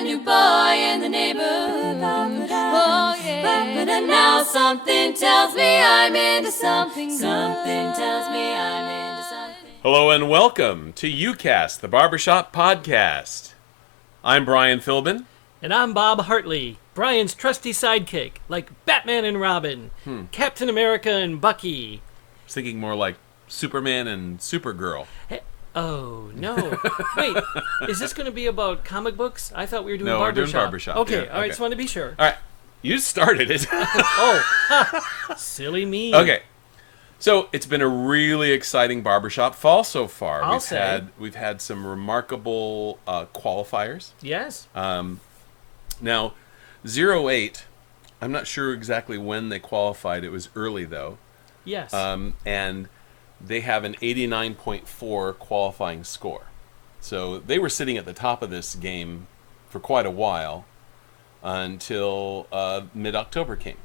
a new boy in the neighborhood. Oh yeah. But now something tells me I'm into something. Something tells me I'm into something. Hello and welcome to YouCast, the barbershop podcast. I'm Brian Philbin. And I'm Bob Hartley, Brian's trusty sidekick, like Batman and Robin, Captain America and Bucky. I was thinking more like Superman and Supergirl. Oh, no. Wait, is this going to be about comic books? I thought we were doing barbershop. No, we're doing barbershop. Okay, yeah, all right, just want to be sure. All right, you started it. Silly me. Okay, so it's been a really exciting barbershop fall so far. We've had some remarkable qualifiers. Yes. Now, 08, I'm not sure exactly when they qualified. It was early, though. Yes. And they have an 89.4 qualifying score. So they were sitting at the top of this game for quite a while until mid-October came.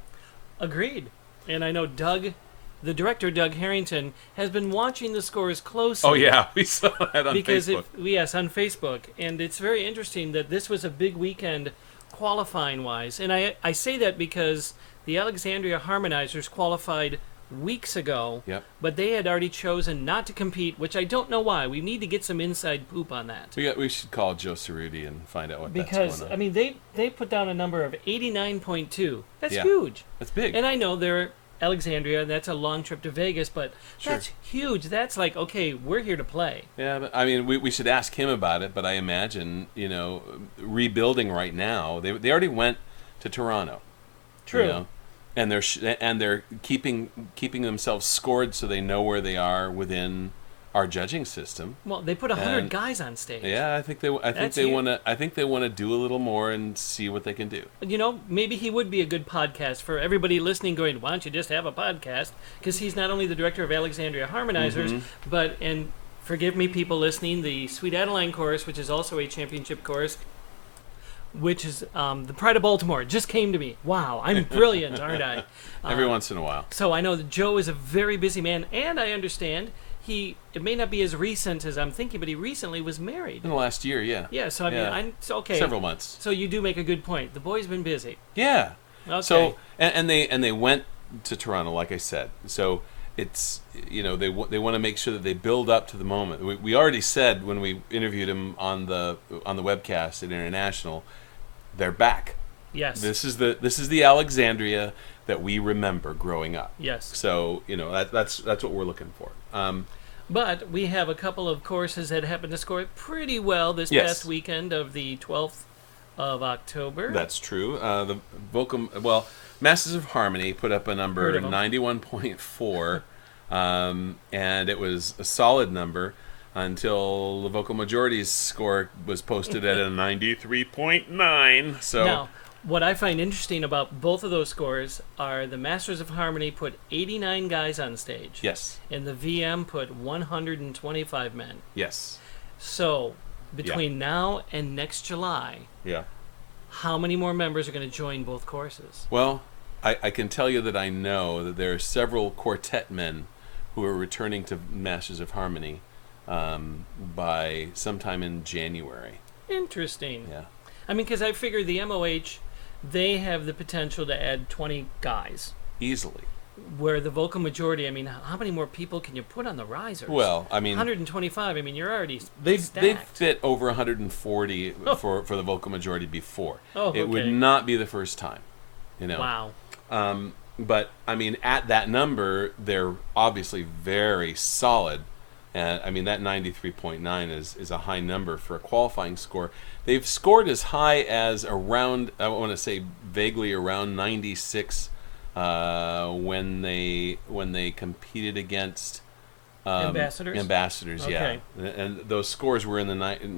Agreed. And I know the director, Doug Harrington, has been watching the scores closely. Oh, yeah. We saw that on Facebook. Yes, on Facebook. And it's very interesting that this was a big weekend qualifying-wise. And I say that because the Alexandria Harmonizers qualified weeks ago, but they had already chosen not to compete, which I don't know why. We need to get some inside poop on that. We should call Joe Cerruti and find out what that's because, going on. I mean, they put down a number of 89.2. That's huge. That's big. And I know they're Alexandria, and that's a long trip to Vegas, but that's huge. That's like, okay, we're here to play. Yeah, but I mean, we should ask him about it, but I imagine, rebuilding right now, they already went to Toronto. True. And they're keeping themselves scored so they know where they are within our judging system. Well, they put 100 guys on stage. Yeah, I think they want to do a little more and see what they can do. Maybe he would be a good podcast for everybody listening going, why don't you just have a podcast? Because he's not only the director of Alexandria Harmonizers, but, and forgive me people listening, the Sweet Adeline chorus, which is also a championship chorus, which is the Pride of Baltimore. It just came to me. Wow, I'm brilliant, aren't I? Every once in a while. So I know that Joe is a very busy man, and I understand it may not be as recent as I'm thinking, but he recently was married. In the last year, yeah. Yeah, so I mean, it's okay. Several months. So you do make a good point. The boy's been busy. Yeah. Okay. So and they went to Toronto, like I said. So it's they want to make sure that they build up to the moment. We already said when we interviewed him on the webcast at International, they're back. Yes. This is the Alexandria that we remember growing up. Yes. So that's what we're looking for. But we have a couple of courses that happened to score pretty well this past weekend of the 12th of October. That's true. The Masters of Harmony put up a number 91.4, and it was a solid number until the Vocal Majority's score was posted at a 93.9. So now, what I find interesting about both of those scores are the Masters of Harmony put 89 guys on stage. Yes. And the VM put 125 men. Yes. So, between now and next July, how many more members are going to join both courses? Well, I can tell you that I know that there are several Quartet men who are returning to Masters of Harmony by sometime in January. Interesting. Yeah. I mean, because I figure the MOH, they have the potential to add 20 guys. Easily. Where the Vocal Majority, I mean, how many more people can you put on the risers? Well, I mean... 125, I mean, you're already They've stacked. fit over 140 for the Vocal Majority before. Oh, okay. It would not be the first time, Wow. But, I mean, at that number, they're obviously very solid. And, I mean, that 93.9 is a high number for a qualifying score. They've scored as high as around, I want to say vaguely around 96 when they competed against Ambassadors, okay. Yeah. And those scores were in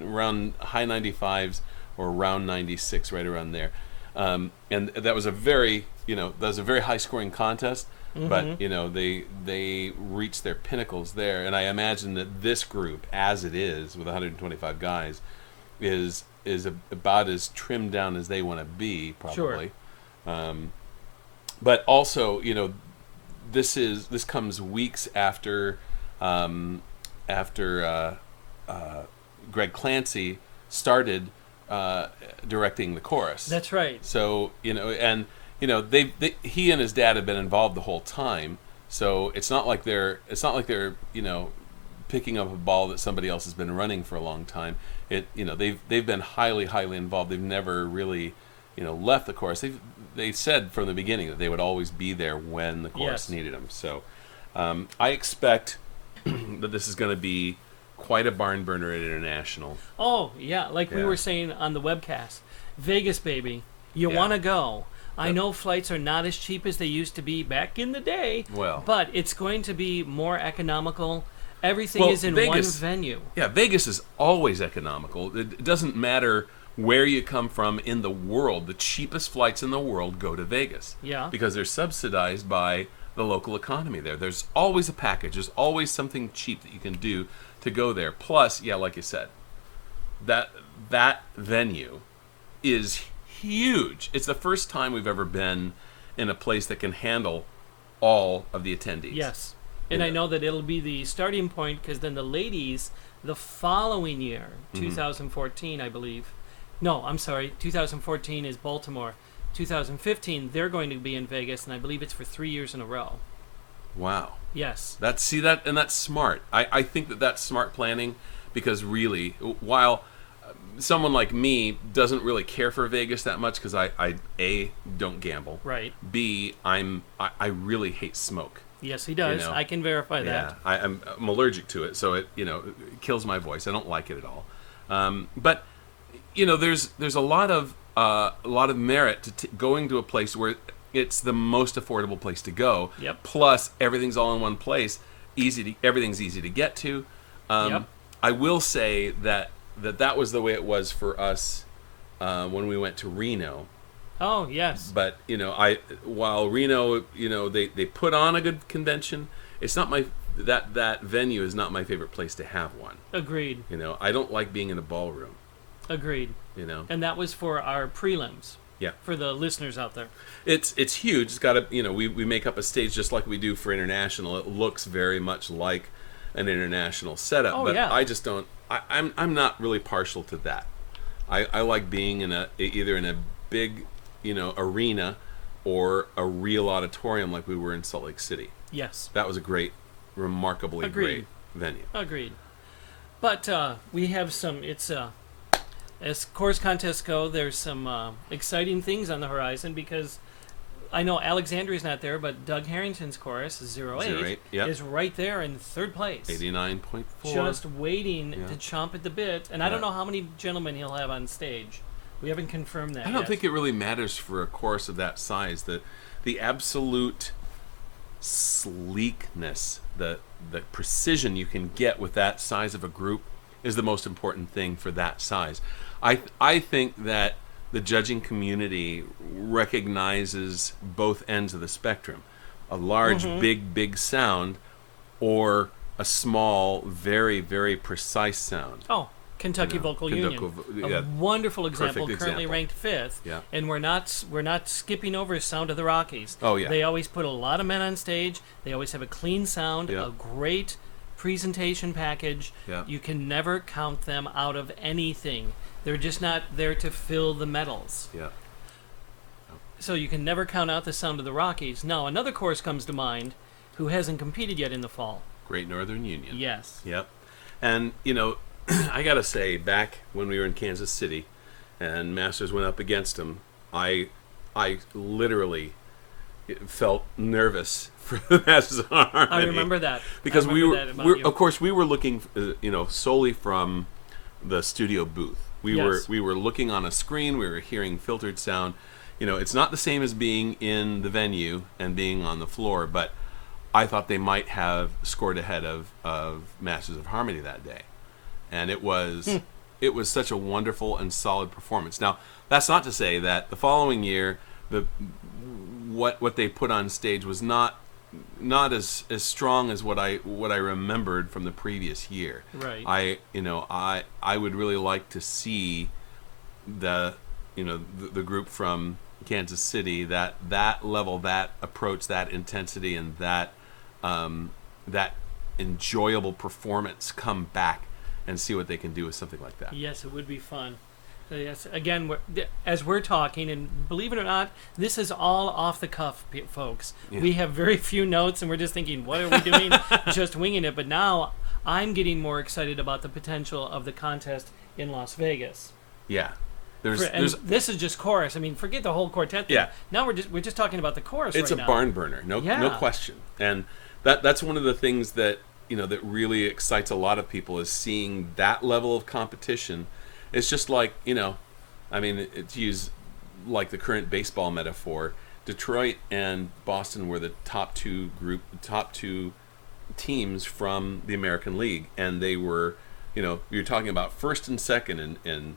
around high 95s or around 96, right around there. And that was a very high scoring contest. But they reached their pinnacles there, and I imagine that this group, as it is with 125 guys, is about as trimmed down as they want to be, probably. Sure. But also, this comes weeks after Greg Clancy started directing the chorus. That's right. So he and his dad have been involved the whole time. So it's not like they're picking up a ball that somebody else has been running for a long time. They've been highly involved. They've never really left the chorus. They said from the beginning that they would always be there when the chorus needed them. So I expect that this is going to be quite a barn burner at International. Oh yeah, like we were saying on the webcast, Vegas baby, you want to go. I know flights are not as cheap as they used to be back in the day. Well, but it's going to be more economical. Everything is in one venue. Yeah, Vegas is always economical. It doesn't matter where you come from in the world. The cheapest flights in the world go to Vegas. Yeah. Because they're subsidized by the local economy there. There's always a package. There's always something cheap that you can do to go there. Plus, like you said, that venue is huge. It's the first time we've ever been in a place that can handle all of the attendees. Yes. And I know that it'll be the starting point because then the ladies, the following year, 2014, I believe. No, I'm sorry. 2014 is Baltimore. 2015, they're going to be in Vegas, and I believe it's for 3 years in a row. Wow. Yes. That's smart. I think that's smart planning because really, while someone like me doesn't really care for Vegas that much because I A, don't gamble. Right. B, I really hate smoke. Yes, he does. I can verify that. Yeah, I'm allergic to it, so it kills my voice. I don't like it at all. But there's a lot of merit to going to a place where it's the most affordable place to go. Yep. Plus, everything's all in one place. Everything's easy to get to. Yep. I will say that was the way it was for us when we went to Reno. Oh yes. But while Reno, they put on a good convention. It's not that venue is not my favorite place to have one. Agreed. I don't like being in a ballroom. Agreed. And that was for our prelims. Yeah. For the listeners out there. It's huge. It's got we make up a stage just like we do for International. It looks very much like an International setup. Oh, but yeah. I just don't. I'm not really partial to that. I like being either in a big arena or a real auditorium like we were in Salt Lake City. Yes. That was a remarkably great venue. Agreed. But we have some, as chorus contests go, there's some exciting things on the horizon because I know Alexandria's not there, but Doug Harrington's chorus, 08, is right there in third place. 89.4. Just waiting to chomp at the bit. And I don't know how many gentlemen he'll have on stage. We haven't confirmed that I don't yet. think it really matters for a chorus of that size. The absolute sleekness, the precision you can get with that size of a group is the most important thing for that size. I think that the judging community recognizes both ends of the spectrum. A large, big sound or a small, very, very precise sound. Oh, Kentucky Vocal Union, a wonderful example, currently ranked 5th, and we're not skipping over Sound of the Rockies. Oh yeah, they always put a lot of men on stage. They always have a clean sound, a great presentation package. You can never count them out of anything. They're just not there to fill the medals. So you can never count out the Sound of the Rockies. Now another chorus comes to mind, who hasn't competed yet in the fall. Great Northern Union. Yes. Yep. And I gotta say, back when we were in Kansas City, and Masters went up against them, I literally felt nervous for the Masters of Harmony. I remember that because we were looking, solely from the studio booth. We were looking on a screen. We were hearing filtered sound. It's not the same as being in the venue and being on the floor, but I thought they might have scored ahead of Masters of Harmony that day. And it was such a wonderful and solid performance. Now, that's not to say that the following year, what they put on stage was not as strong as what I remembered from the previous year. Right. I would really like to see the group from Kansas City, that level, that approach, that intensity, and that enjoyable performance come back and see what they can do with something like that. Yes, it would be fun. Yes, again, as we're talking, and believe it or not, this is all off the cuff, folks. Yeah. We have very few notes, and we're just thinking, what are we doing? Just winging it. But now I'm getting more excited about the potential of the contest in Las Vegas. Yeah. And this is just chorus. I mean, forget the whole quartet thing. Yeah. Now we're just talking about the chorus It's right a now. barn burner, no question. And that's one of the things that that really excites a lot of people, is seeing that level of competition. It's just like, I mean, to use like the current baseball metaphor, Detroit and Boston were the top two teams from the American League, and they were, you're talking about first and second in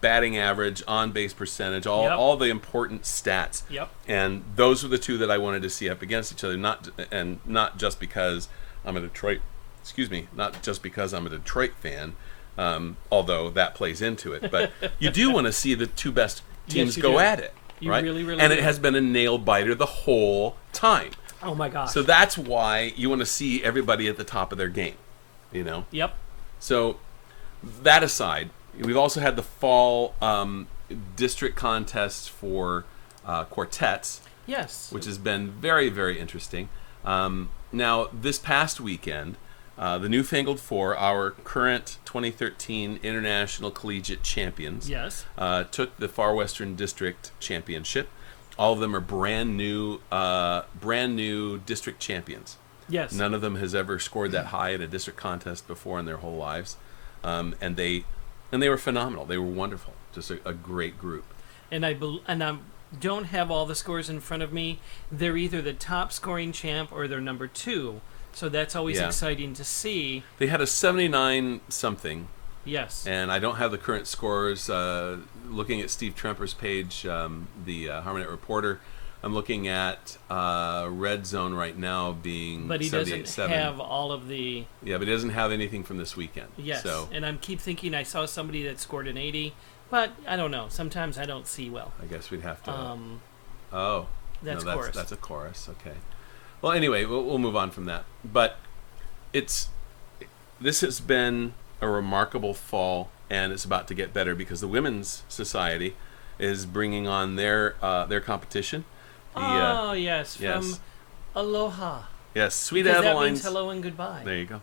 batting average, on base percentage, all the important stats. Yep. And those were the two that I wanted to see up against each other, not just because I'm a Detroit fan. Although that plays into it, but you do want to see the two best teams go at it, right? Really, really and do. It has been a nail biter the whole time. Oh my gosh! So that's why you want to see everybody at the top of their game, Yep. So that aside, we've also had the fall district contests for quartets. Yes. Which has been very, very interesting. Now, this past weekend, the Newfangled Four, our current 2013 International Collegiate Champions, Yes. Took the Far Western District Championship. All of them are brand new district champions. Yes. None of them has ever scored that high at a district contest before in their whole lives, and they were phenomenal. They were wonderful. Just a great group. And I don't have all the scores in front of me. They're either the top scoring champ or they're number 2. So that's always exciting to see. They had a 79 something. Yes. And I don't have the current scores. Looking at Steve Tremper's page, the Harmonet Reporter, I'm looking at Red Zone right now being 78.7. But he doesn't have all of the... Yeah, but he doesn't have anything from this weekend. Yes, so, and I keep thinking I saw somebody that scored an 80, but I don't know. Sometimes I don't see well. I guess we'd have to... That's chorus. chorus. That's a chorus, okay. Well, anyway, we'll move on from that. But this has been a remarkable fall, and it's about to get better because the Women's Society is bringing on their competition. Yes, from Aloha. Yes, Sweet Because Adelines. that means hello and goodbye. There you go.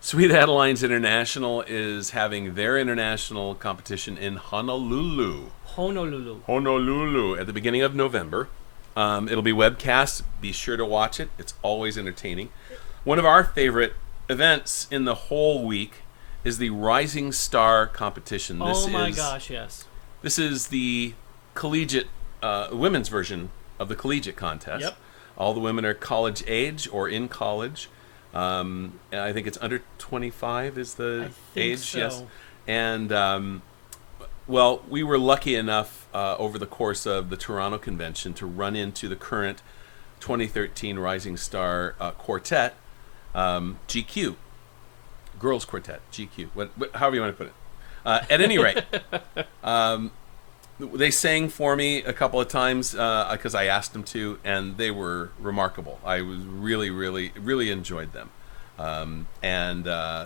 Sweet Adelines International is having their international competition in Honolulu at the beginning of November. It'll be webcast. Be sure to watch it. It's always entertaining. One of our favorite events in the whole week is the Rising Star competition. Oh my gosh, yes. This is the collegiate, women's version of the collegiate contest. Yep. All the women are college age or in college. And I think it's under 25 is the age. So. Yes. And well, we were lucky enough over the course of the Toronto convention to run into the current 2013 Rising Star Quartet, GQ, Girls Quartet, GQ, however you want to put it. At any rate, they sang for me a couple of times because I asked them to, and they were remarkable. I was really, really, really enjoyed them.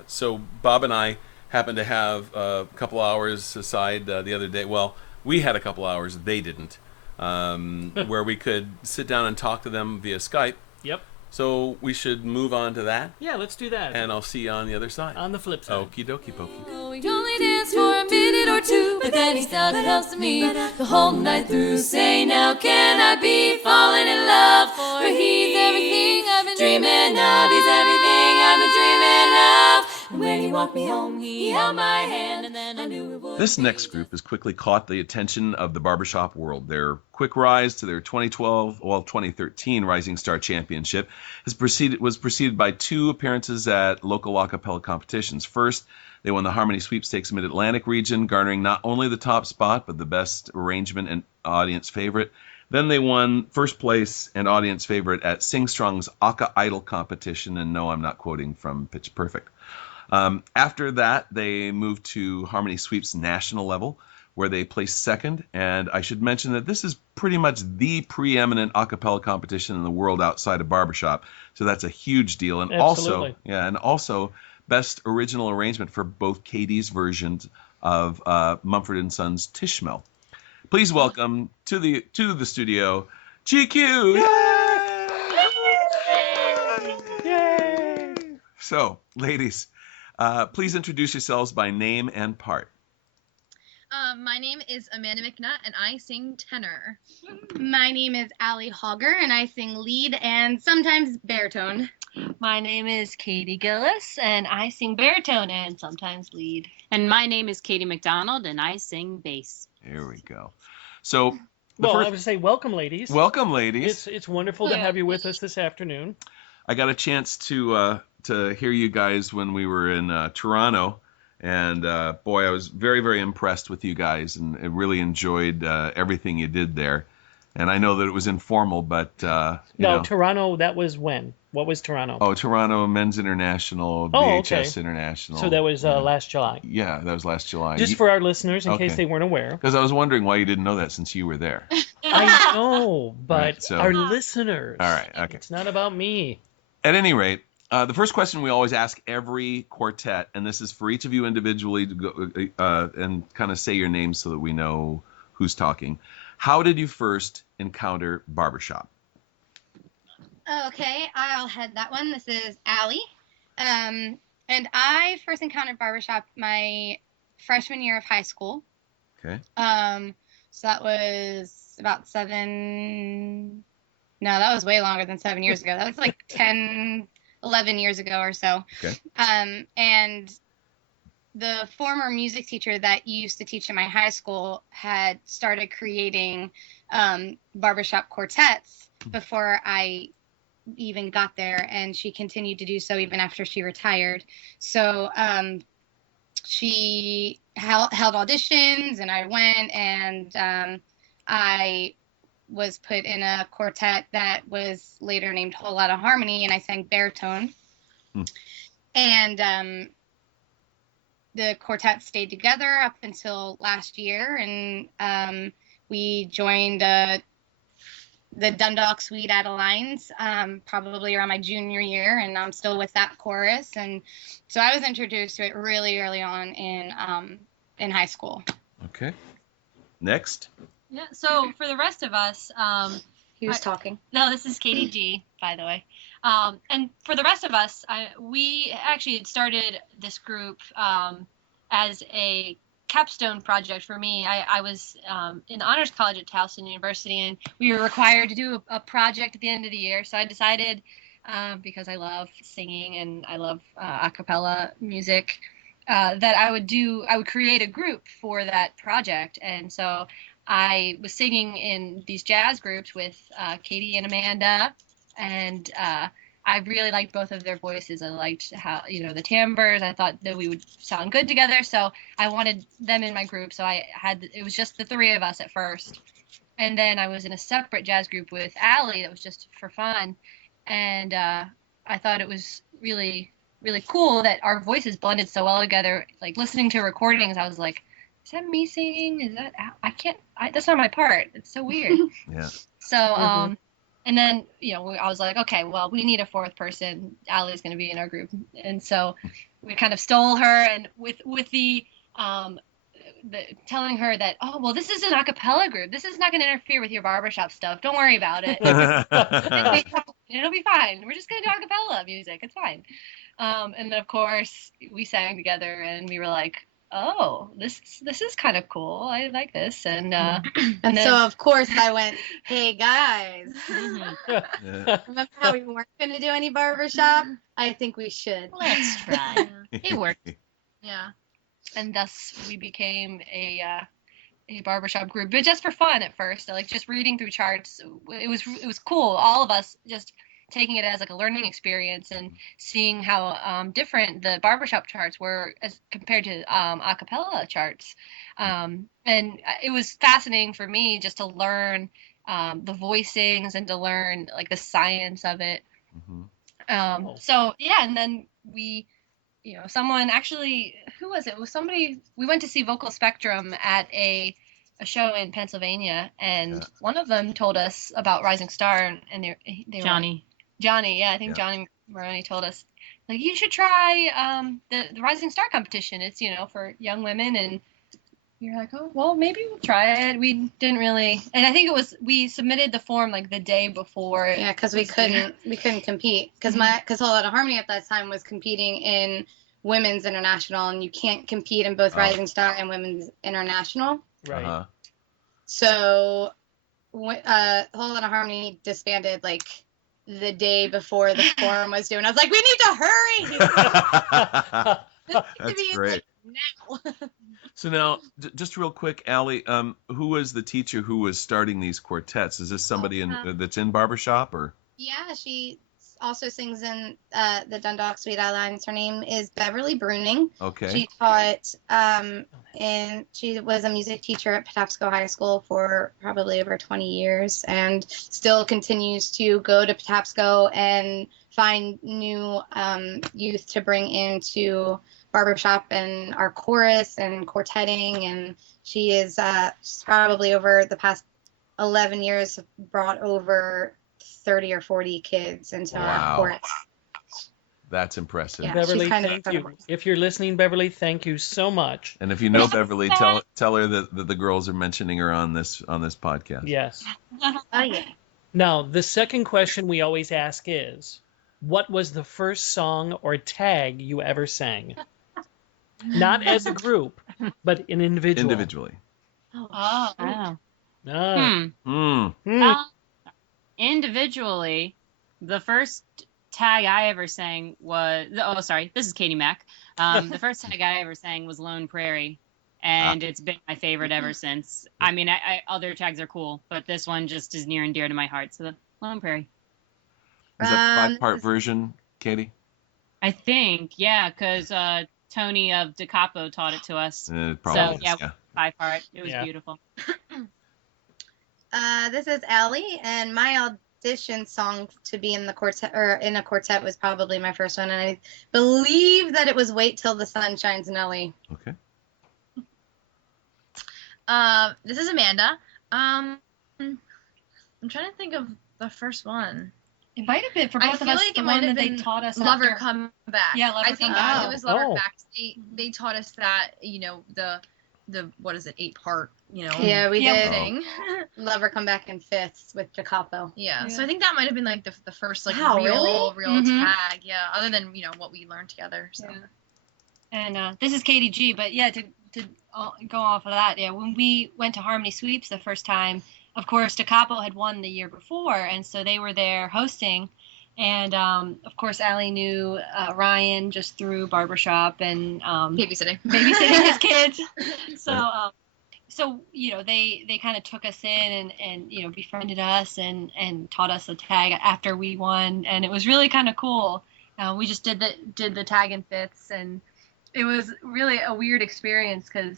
So Bob and I happened to have a couple hours aside the other day. Well, we had a couple hours, they didn't, where we could sit down and talk to them via Skype. Yep. So we should move on to that. Yeah, let's do that. And I'll see you on the other side. On the flip side. Okie dokie pokey. We only danced for a minute or two, but then he started up to me the whole night through. Say now, can I be falling in love? For he's everything I've been dreaming of. He's everything I've been dreaming of. And when he walked me home, he held my hand, and then I knew it would. This next group has quickly caught the attention of the barbershop world. Their quick rise to their 2013 Rising Star Championship was preceded by 2 appearances at local a cappella competitions. First, they won the Harmony Sweepstakes Mid-Atlantic region, garnering not only the top spot, but the best arrangement and audience favorite. Then they won first place and audience favorite at Sing Strong's Aka Idol competition, and no, I'm not quoting from Pitch Perfect. After that, they moved to Harmony Sweeps national level, where they placed second. And I should mention that this is pretty much the preeminent a cappella competition in the world outside of barbershop. So that's a huge deal. And Absolutely. also best original arrangement for both Katie's versions of Mumford & Sons Tishmel. Please welcome to the studio, GQ. Yay! So, ladies, please introduce yourselves by name and part. My name is Amanda McNutt, and I sing tenor. My name is Allie Hogger, and I sing lead and sometimes baritone. My name is Katie Gillis, and I sing baritone and sometimes lead. And my name is Katie McDonald, and I sing bass. There we go. So, I would say welcome, ladies. Welcome, ladies. It's wonderful to have you with us this afternoon. I got a chance to hear you guys when we were in Toronto, and boy, I was very, very impressed with you guys, and I really enjoyed everything you did there. And I know that it was informal, but you know. Toronto. That was when? What was Toronto? Oh, Toronto Men's International, BHS International. So that was last July. Yeah, that was last July. Just for our listeners, in case they weren't aware. Because I was wondering why you didn't know that since you were there. I know, but Right, so- our listeners. All right, okay. It's not about me. At any rate, the first question we always ask every quartet, and this is for each of you individually to go and kind of say your name so that we know who's talking. How did you first encounter barbershop? Okay, I'll head that one. This is Allie. And I first encountered barbershop my freshman year of high school. Okay. So that was about that was way longer than 7 years ago. That was like 10, 11 years ago or so. Okay. And the former music teacher that used to teach in my high school had started creating barbershop quartets before I even got there, and she continued to do so even after she retired. So she held auditions, and I went, and I was put in a quartet that was later named Whole Lotta Harmony, and I sang baritone. And the quartet stayed together up until last year, and we joined the Dundalk Sweet Adelines probably around my junior year, and I'm still with that chorus. And so I was introduced to it really early on in high school. Okay. Next. Yeah, so for the rest of us, Who's talking? no, this is Katie G, by the way. And for the rest of us, we actually had started this group as a capstone project for me. I was in honors college at Towson University, and we were required to do a project at the end of the year. So I decided, because I love singing and I love a cappella music, that I would create a group for that project. And so I was singing in these jazz groups with Katie and Amanda, and I really liked both of their voices. I liked how, the timbres. I thought that we would sound good together, so I wanted them in my group. So it was just the three of us at first. And then I was in a separate jazz group with Allie that was just for fun. And I thought it was really, really cool that our voices blended so well together. Like, listening to recordings, I was like, is that me singing? Is that, that's not my part. It's so weird. Yeah. So, and then, I was like, okay, well, we need a fourth person. Allie's going to be in our group. And so we kind of stole her, and with the telling her that, oh, well, this is an a cappella group. This is not going to interfere with your barbershop stuff. Don't worry about it. It'll be fine. We're just going to do a cappella music. It's fine. And then, of course, we sang together, and we were like, oh, this is kind of cool. I like this. And And so, of course, I went, hey, guys, Yeah. remember how we weren't going to do any barbershop? I think we should. Let's try. It worked. yeah. And thus we became a barbershop group, but just for fun at first, like just reading through charts. It was cool. All of us just taking it as like a learning experience and seeing how different the barbershop charts were as compared to a cappella charts. And it was fascinating for me just to learn the voicings and to learn like the science of it. So yeah, and then we, someone actually, who was it? It was somebody, we went to see Vocal Spectrum at a show in Pennsylvania, and one of them told us about Rising Star, and they were Johnny. Johnny, yeah, I think Yeah. Johnny Maroney told us like, you should try the Rising Star competition. It's, for young women. And you're like, oh, well, maybe we'll try it. We didn't really, and I think we submitted the form like the day before. Yeah, because we couldn't compete because Whole Lotta Harmony at that time was competing in Women's International, and you can't compete in both Rising Star and Women's International. Right. Uh-huh. So, Whole Lotta Harmony disbanded like the day before the forum was due, and I was like, we need to hurry. That's great. Now. So now, just real quick, Allie, who was the teacher who was starting these quartets? Is this somebody that's in barbershop or? Yeah, she also sings in the Dundalk Sweet Adelines. Her name is Beverly Bruning. Okay. She taught, and she was a music teacher at Patapsco High School for probably over 20 years, and still continues to go to Patapsco and find new youth to bring into barbershop and our chorus and quartetting. And she is probably over the past 11 years brought over 30 or 40 kids into our chorus. That's impressive. Yeah, Beverly, she's kind of thank you. If you're listening, Beverly, thank you so much. And if you know Beverly, tell her that the girls are mentioning her on this podcast. Yes. Oh, yeah. Now, the second question we always ask is, what was the first song or tag you ever sang? Not as a group, but an individual. Individually. Individually, the first tag I ever sang was... Oh, sorry. This is Katie Mack. The first tag I ever sang was Lone Prairie, and it's been my favorite ever since. I mean, other tags are cool, but this one just is near and dear to my heart, so the Lone Prairie. Is that 5-part version, Katie? I think, yeah, because Tony of Da Capo taught it to us. Probably so, 5-part. It was beautiful. This is Allie, and my audition song to be in the quartet or in a quartet was probably my first one, and I believe that it was "Wait Till the Sun Shines" Nelly. Okay. This is Amanda. I'm trying to think of the first one. It might have been for both of us. Like the it one might have that been they taught us. Lover Come Back. Yeah, Lover I think Come Back. it was Lover Back. They taught us that, the what is it, 8-part, Yeah, we did. thing. Lover Come Back in fifths with Da Capo. Yeah, so I think that might have been like the first Wow, real tag. Yeah, other than what we learned together. So. Yeah. And this is Katie G. But yeah, to go off of that, yeah, when we went to Harmony Sweeps the first time, of course, Da Capo had won the year before, and so they were there hosting. And of course, Allie knew Ryan just through barbershop and babysitting his kids. So they kind of took us in and befriended us and taught us a tag after we won, and it was really kind of cool. We just did the tag and fifths, and it was really a weird experience because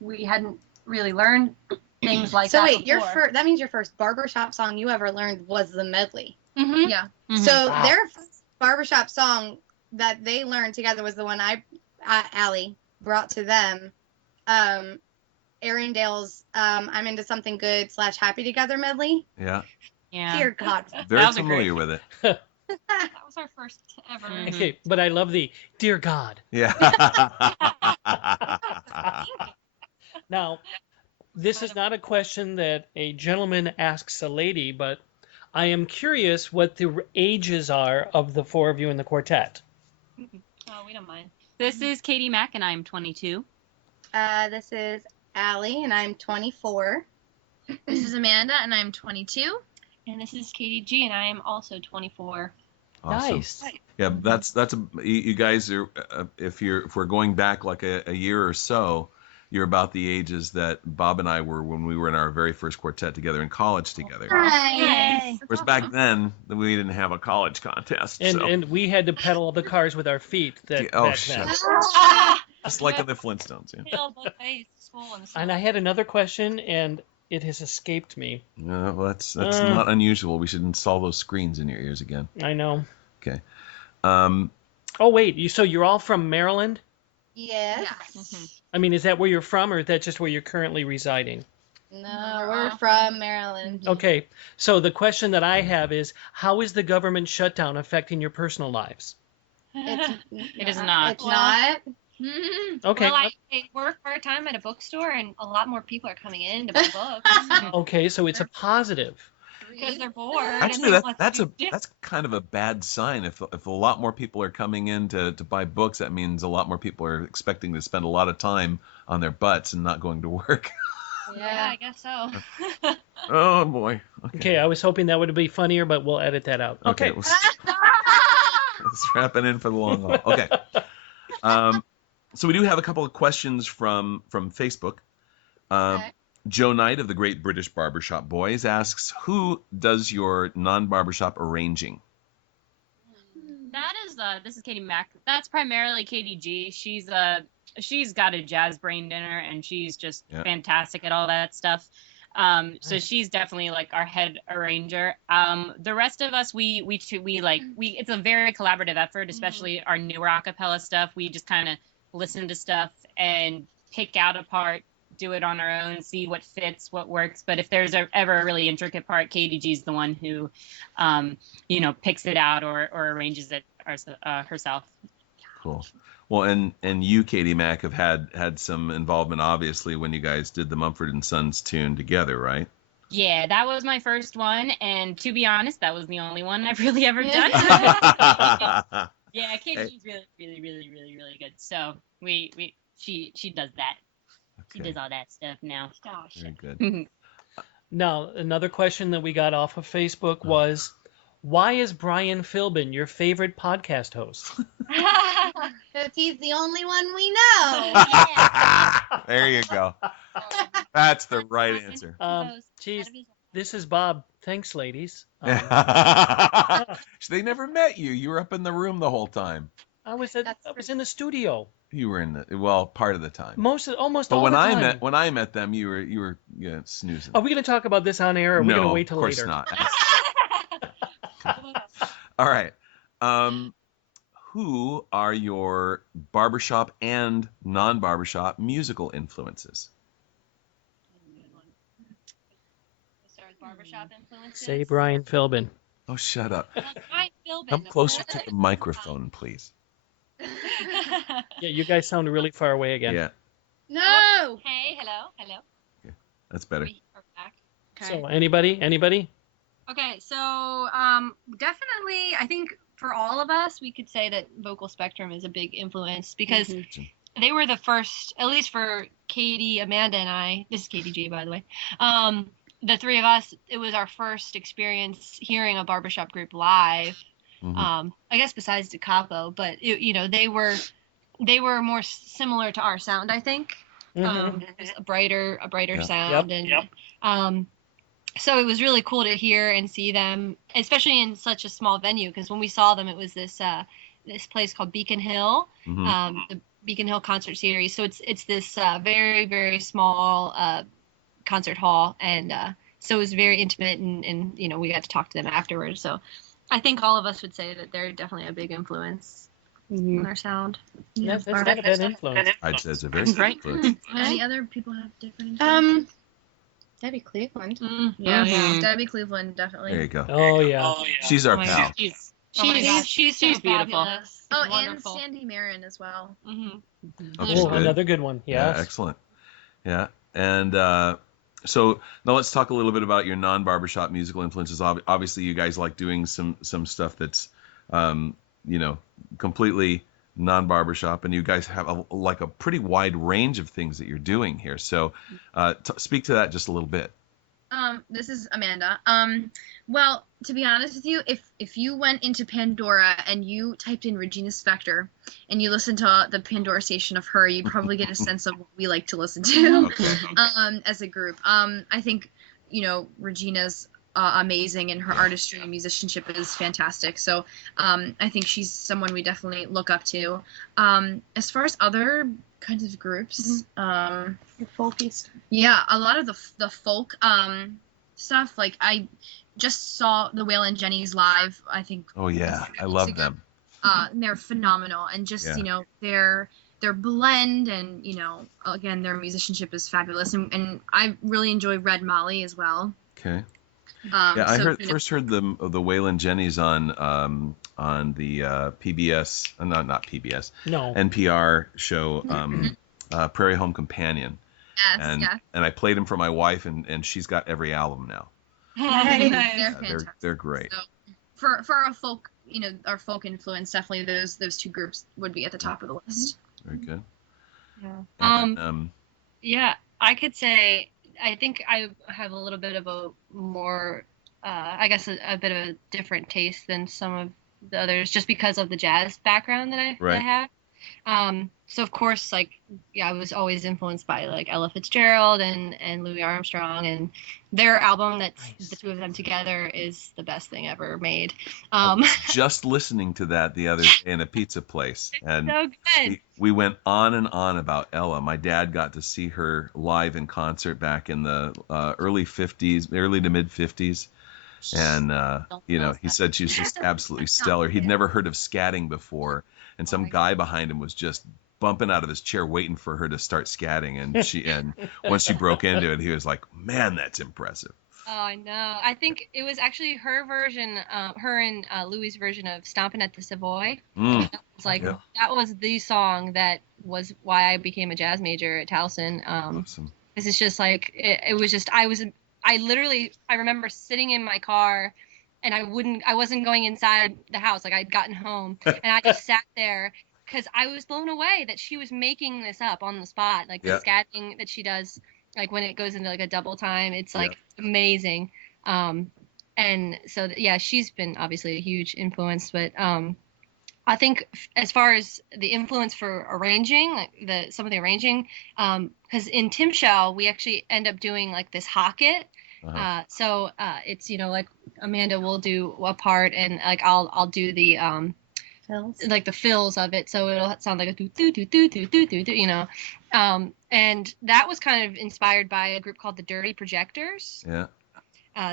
we hadn't really learned things like that. So wait, before. that means your first barbershop song you ever learned was the medley. Mm-hmm. Yeah. Mm-hmm. So their first barbershop song that they learned together was the one Allie brought to them. Arendale's "I'm Into Something Good" / Happy Together medley. Yeah. Dear God. Very familiar with it. That was our first ever. Okay, but I love the "Dear God." Yeah. Now, this is not a question that a gentleman asks a lady, but I am curious what the ages are of the four of you in the quartet. Oh, we don't mind. This is Katie Mack, and I'm 22. This is Allie, and I'm 24. This is Amanda, and I'm 22. And this is Katie G, and I am also 24. Awesome. Nice. Yeah, you guys are if we're going back like a year or so, you're about the ages that Bob and I were when we were in our very first quartet together in college together. Hi. Of course, back then we didn't have a college contest. And we had to pedal the cars with our feet. Back then. Just like in the Flintstones. Yeah. And I had another question, and it has escaped me. Well, that's not unusual. We should install those screens in your ears again. I know. Okay. Oh wait, so you're all from Maryland? Yes. Mm-hmm. I mean, is that where you're from, or is that just where you're currently residing? No, we're from Maryland. Okay, so the question that I have is, how is the government shutdown affecting your personal lives? It is not. It's not. Okay. Well, I work part-time at a bookstore, and a lot more people are coming in to buy books. Okay, so it's a positive. Because they're bored. Actually, and they want to do that's kind of a bad sign. If a lot more people are coming in to buy books, that means a lot more people are expecting to spend a lot of time on their butts and not going to work. Yeah, I guess so. Oh boy. Okay, I was hoping that would be funnier, but we'll edit that out. Okay. Let's wrap it in for the long haul. Okay. So we do have a couple of questions from Facebook. Okay. Joe Knight of the Great British Barbershop Boys asks, who does your non-barbershop arranging? That is this is Katie Mack. That's primarily Katie G. She's got a jazz brain dinner, and she's just fantastic at all that stuff. So she's definitely like our head arranger. The rest of us, we it's a very collaborative effort, especially our newer acapella stuff. We just kind of listen to stuff and pick out a part, do it on our own, see what fits, what works. But if there's ever a really intricate part, Katie G's the one who, picks it out or arranges it herself. Cool. Well, and you, Katie Mack, have had some involvement, obviously, when you guys did the Mumford & Sons tune together, right? Yeah, that was my first one, and to be honest, that was the only one I've really ever done. Yeah, Katie's really, really, really, really, really good. So she does that. She does all that stuff now. Very good. Now, another question that we got off of Facebook was, why is Brian Philbin your favorite podcast host? Because he's the only one we know. There you go. That's the right answer. Geez, this is Bob. Thanks, ladies. They never met you. You were up in the room the whole time. I was in the studio. You were in part of the time. Almost but all when the time. when I met them, you were snoozing. Are we going to talk about this on air, or are we going to wait till later? No, of course not. All right. Who are your barbershop and non-barbershop musical influences? Barbershop influences. Say Brian Philbin. Oh, shut up. Brian Philbin. Come closer to the microphone, please. Yeah, you guys sound really far away again. Yeah, No. Hey, hello. that's better. We are back. So anybody? Okay, so definitely, I think for all of us, we could say that Vocal Spectrum is a big influence because they were the first, at least for Katie, Amanda, and I. This is Katie G, by the way. The three of us, it was our first experience hearing a barbershop group live. I guess besides Da Capo, but they were more similar to our sound, I think. It was a brighter sound, and so it was really cool to hear and see them, especially in such a small venue. Because when we saw them, it was this place called Beacon Hill, the Beacon Hill Concert Series. So it's this very, very small concert hall, and so it was very intimate, and we got to talk to them afterwards. So I think all of us would say that they're definitely a big influence on our sound. Yeah, that's not a bad influence. I'd say it's a very good influence. Any other people have different? Debbie Cleveland. Debbie Cleveland, definitely. There you go. Oh yeah. She's our Oh my pal. gosh, she's beautiful. Fabulous. Oh, Wonderful. and Sandy Marin as well. Okay, Oh, good. another good one. Yeah, Yes. excellent. Yeah, and so now let's talk a little bit about your non-barbershop musical influences. Obviously, you guys like doing some stuff that's, completely non-barbershop, and you guys have a pretty wide range of things that you're doing here. So, speak to that just a little bit. This is Amanda. Well, to be honest with you, if you went into Pandora and you typed in Regina Spektor and you listened to the Pandora station of her, you'd probably get a sense of what we like to listen to as a group. I think, Regina's amazing, and her artistry and musicianship is fantastic. So I think she's someone we definitely look up to. As far as other kinds of groups, The folky stuff. yeah, a lot of the folk stuff. Like I just saw the Wail and Jenny's live. I think. Oh yeah, I love them. And they're phenomenal, and just their blend, and again, their musicianship is fabulous, and I really enjoy Red Molly as well. Okay. Yeah, I so, first heard the Waylon Jennings on the PBS, not PBS, No. NPR show Prairie Home Companion, yes, and I played him for my wife, and she's got every album now. they're Yeah, fantastic. they're great. So for our folk, our folk influence, definitely those two groups would be at the top of the list. Very good. Yeah. And, Yeah, I could say I think I have a little bit of a more, I guess, a bit of a different taste than some of the others, just because of the jazz background that I have. So of course, I was always influenced by like Ella Fitzgerald and Louis Armstrong, and their album the two of them together is the best thing ever made. I was just listening to that the other day in a pizza place, and so good. we went on and on about Ella. My dad got to see her live in concert back in the early to mid 50s. And, he said she was just absolutely stellar. He'd never heard of scatting before. And some guy behind him was just bumping out of his chair waiting for her to start scatting. And once she broke into it, he was like, man, that's impressive. Oh, I know. I think it was actually her version, her and Louis' version of Stompin' at the Savoy. It was that was the song that was why I became a jazz major at Towson. Awesome. This is just like, it was just, I remember sitting in my car and I wasn't going inside the house. Like I'd gotten home and I just sat there because I was blown away that she was making this up on the spot. Like the scatting that she does, like when it goes into like a double time, it's like amazing. And so, she's been obviously a huge influence, but I think as far as the influence for arranging, like some of the arranging, because in Tim Shell, we actually end up doing like this hocket. So it's, like Amanda will do a part and like I'll do the fills. Like the fills of it. So it'll sound like a do do do do do do do do, and that was kind of inspired by a group called the Dirty Projectors. Yeah.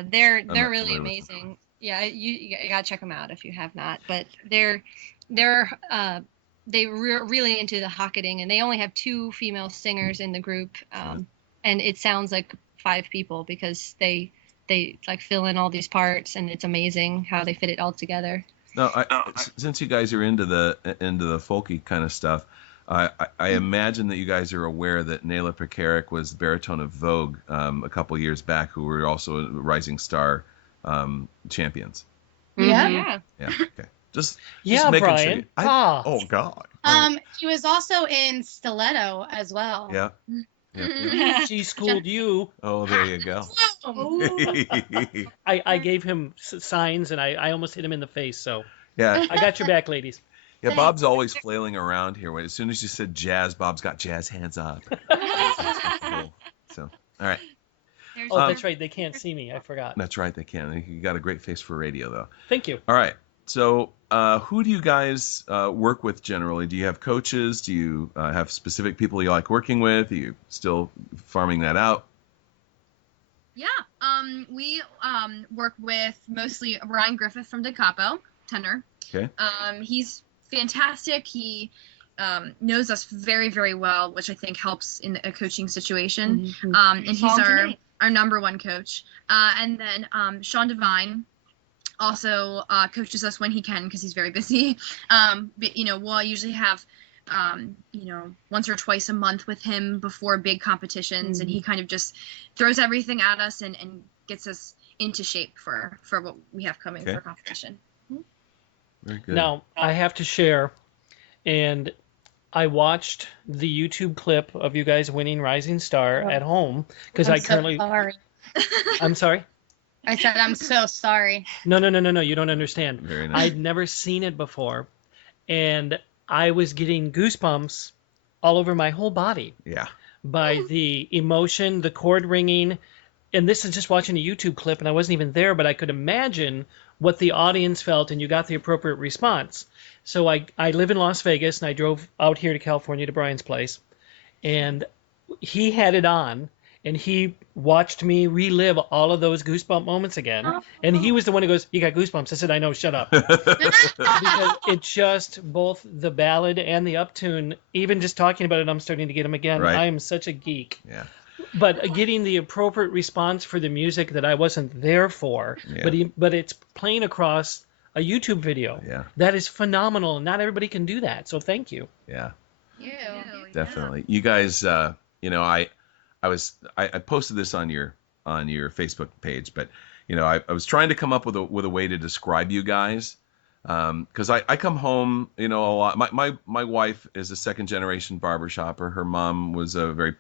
They're really amazing. Yeah, you gotta check them out if you have not. But they're really into the hocketing, and they only have 2 female singers in the group, and it sounds like 5 people because they like fill in all these parts, and it's amazing how they fit it all together. No, since you guys are into the folky kind of stuff, I imagine that you guys are aware that Nayla Pekarik was the baritone of Vogue a couple years back, who were also Rising Star champions. Yeah. Yeah. Okay. Just Brian. sure oh God. She was also in Stiletto as well. Yeah. Yeah. She schooled you. Oh, there you go. I gave him signs, and I almost hit him in the face. So yeah, I got your back, ladies. Yeah, Bob's always flailing around here. As soon as you said jazz, Bob's got jazz hands up. Cool. So, all right. Oh, that's right. They can't see me. I forgot. That's right. They can. You got a great face for radio, though. Thank you. All right. So, who do you guys work with generally? Do you have coaches? Do you have specific people you like working with? Are you still farming that out? Yeah. We work with mostly Ryan Griffith from Da Capo, tenor. Okay. He's fantastic. He knows us very, very well, which I think helps in a coaching situation. And he's our number one coach. And then Sean Devine also coaches us when he can because he's very busy. But, we'll usually have, once or twice a month with him before big competitions, and he kind of just throws everything at us and gets us into shape for what we have coming for competition. Very good. Now, I have to share, and I watched the YouTube clip of you guys winning Rising Star at home because I currently. Sorry. I'm sorry? I said I'm so sorry. No. You don't understand. Very nice. I'd never seen it before, and I was getting goosebumps all over my whole body. Yeah. By the emotion, the chord ringing, and this is just watching a YouTube clip, and I wasn't even there, but I could imagine what the audience felt, and you got the appropriate response. So I live in Las Vegas, and I drove out here to California to Brian's place, and he had it on, and he watched me relive all of those goosebump moments again. And he was the one who goes, "You got goosebumps." I said, "I know, shut up." Because it just, both the ballad and the uptune, even just talking about it, I'm starting to get them again. Right. I am such a geek. Yeah. but getting the appropriate response for the music that I wasn't there for, Yeah. but it's playing across a YouTube video. Yeah. That is phenomenal, and not everybody can do that. So thank you. Yeah. Yeah. Definitely. You guys, you know, I posted this on your Facebook page, but you know, I was trying to come up with a way to describe you guys, because I come home, you know, a lot. My wife is a second generation barbershopper. Her mom was a very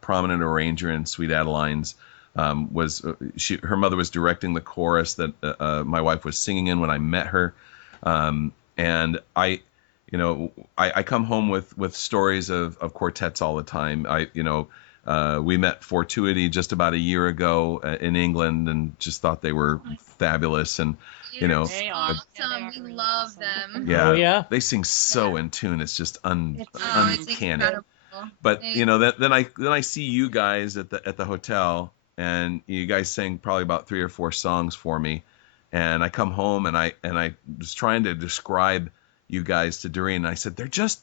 prominent arranger in Sweet Adelines. Her mother was directing the chorus that my wife was singing in when I met her, and I come home with stories of quartets all the time. We met Fortuity just about a year ago in England, and just thought they were fabulous. And you know, They are. Awesome. Yeah, they are We really love awesome. them. yeah, Oh, yeah? they sing so in tune. It's just It's uncanny. incredible. But They- you know, then I see you guys at the hotel, and you guys sang probably about 3 or 4 songs for me, and I come home and I was trying to describe you guys to Doreen, and I said they're just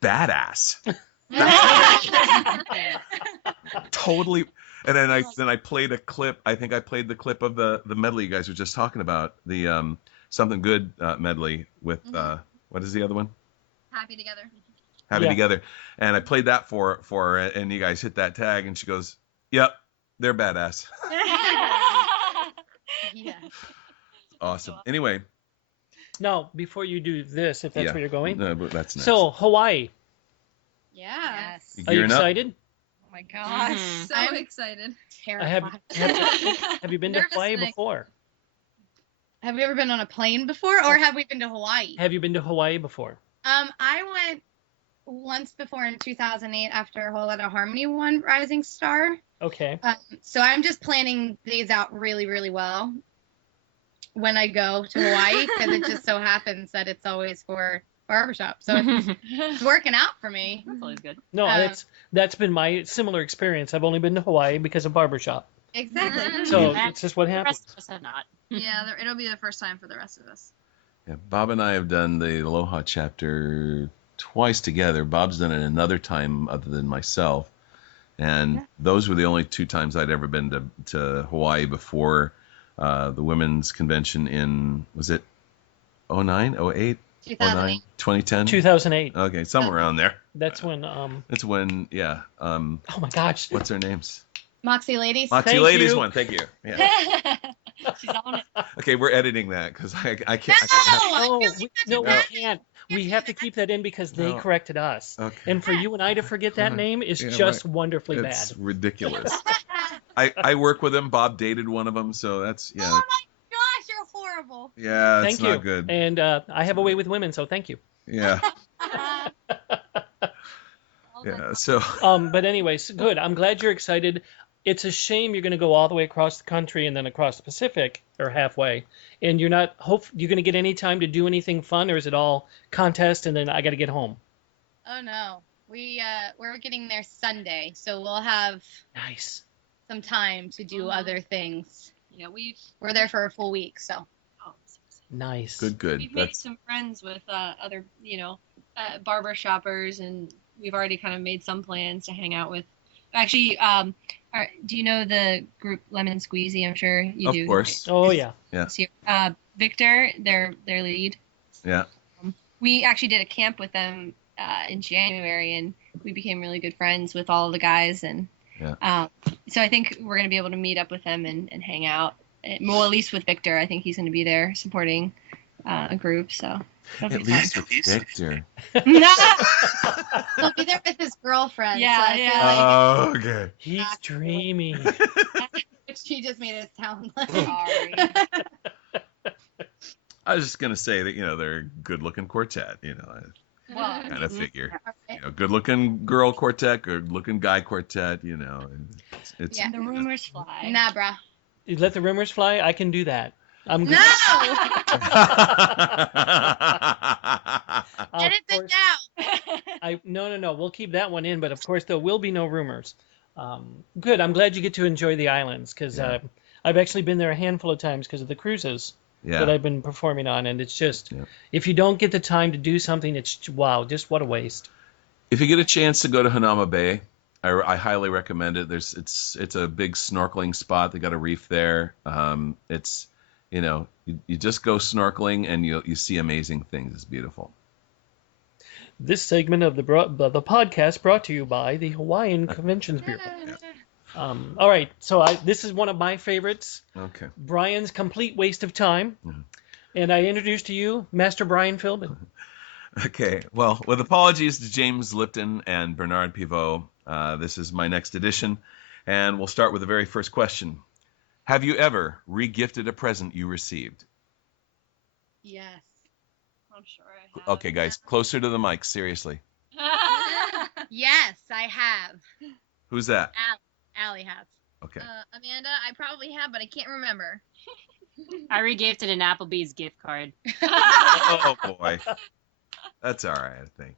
badass. Totally. And then I played a clip. I think I played the clip of the medley you guys were just talking about, the Something Good medley with what is the other one? Happy together. Happy Yeah. Together. And I played that for her, and you guys hit that tag, and she goes, "Yep, they're badass." Yeah. Awesome. Anyway, Now, before you do this, if that's yeah. where you're going. No, but that's next. So, Hawaii. Yeah. Yes. You Are you gearing up? excited? Oh my gosh. Mhm. So I'm excited. terrified. Have you been to Nervous Hawaii wreck. before? Have we ever been on a plane before, or have we been to Hawaii? Have you been to Hawaii before? I went once before in 2008 after Whole Lotta Harmony won Rising Star. Okay. So I'm just planning these out really, really well when I go to Hawaii, because it just so happens that it's always for barbershop. So it's working out for me. That's always good. No, Um, that's been my similar experience. I've only been to Hawaii because of barbershop. Exactly. So Yeah. it's just what The happens. rest of us have not. Yeah, it'll be the first time for the rest of us. Yeah, Bob and I have done the Aloha chapter twice together. Bob's done it another time other than myself. And those were the only 2 times I'd ever been to Hawaii before the women's convention in, was it 09, 08, 09, 2008. 2010? 2008. Okay, somewhere around there. That's when. That's when, yeah. Oh my gosh. What's their names? Moxie Ladies. Moxie Thank Ladies you. one. Thank you. Yeah. She's on it. Okay, we're editing that because I can't. No, No. we can't. We have to keep that in because they No. corrected us. Okay. And for you and I to forget that name is Yeah, just right. wonderfully It's bad. ridiculous. I work with him. Bob dated one of them, so that's Oh my gosh, you're horrible. yeah, it's Thank you. not good. And I have a way with women, so thank you. Yeah, yeah. So But anyways, good. I'm glad you're excited. It's a shame you're going to go all the way across the country and then across the Pacific, or halfway, and you're not. You're going to get any time to do anything fun, or is it all contest and then I got to get home? Oh no. We're getting there Sunday, so we'll have Nice. some time to do other things. Yeah, We're there for a full week, so. Nice. good. We've made That's some friends with other, barber shoppers, and we've already kind of made some plans to hang out with. Actually, do you know the group Lemon Squeezy? I'm sure you of do. course. Oh yeah. Victor, their lead. Yeah. We actually did a camp with them in January, and we became really good friends with all of the guys. And so I think we're going to be able to meet up with them and hang out. Well, at least with Victor. I think he's going to be there supporting a group. So that'll At be fun. least with Victor. He'll be there with his girlfriend. Yeah, so I yeah. feel like Okay. He's dreamy. she just made it sound like. Sorry. I was just gonna say that they're a good-looking quartet. Well, Kind of figure. Good-looking girl quartet, good-looking guy quartet. It's Yeah. the rumors fly. Nah, bruh. You let the rumors fly. I can do that. I'm good. No! Of Edit it course- out. No. We'll keep that one in, but of course there will be no rumors. Good. I'm glad you get to enjoy the islands because Yeah. I've actually been there a handful of times because of the cruises that yeah. I've been performing on, and it's just Yeah. if you don't get the time to do something, it's wow, just what a waste. If you get a chance to go to Hanama Bay, I highly recommend it. It's a big snorkeling spot. They got a reef there. It's you just go snorkeling and you see amazing things. It's beautiful. This segment of the podcast brought to you by the Hawaiian Conventions Bureau. All right, so this is one of my favorites. Okay. Brian's Complete Waste of Time. And I introduce to you Master Brian Philbin. Okay. Well, with apologies to James Lipton and Bernard Pivot, this is my next edition, and we'll start with the very first question. Have you ever re-gifted a present you received? Yes. I'm sure I have. Okay, guys, closer to the mic, seriously. Yes, I have. Who's that? Allie has. Okay. Amanda, I probably have, but I can't remember. I re-gifted an Applebee's gift card. Oh, boy. That's all right, I think.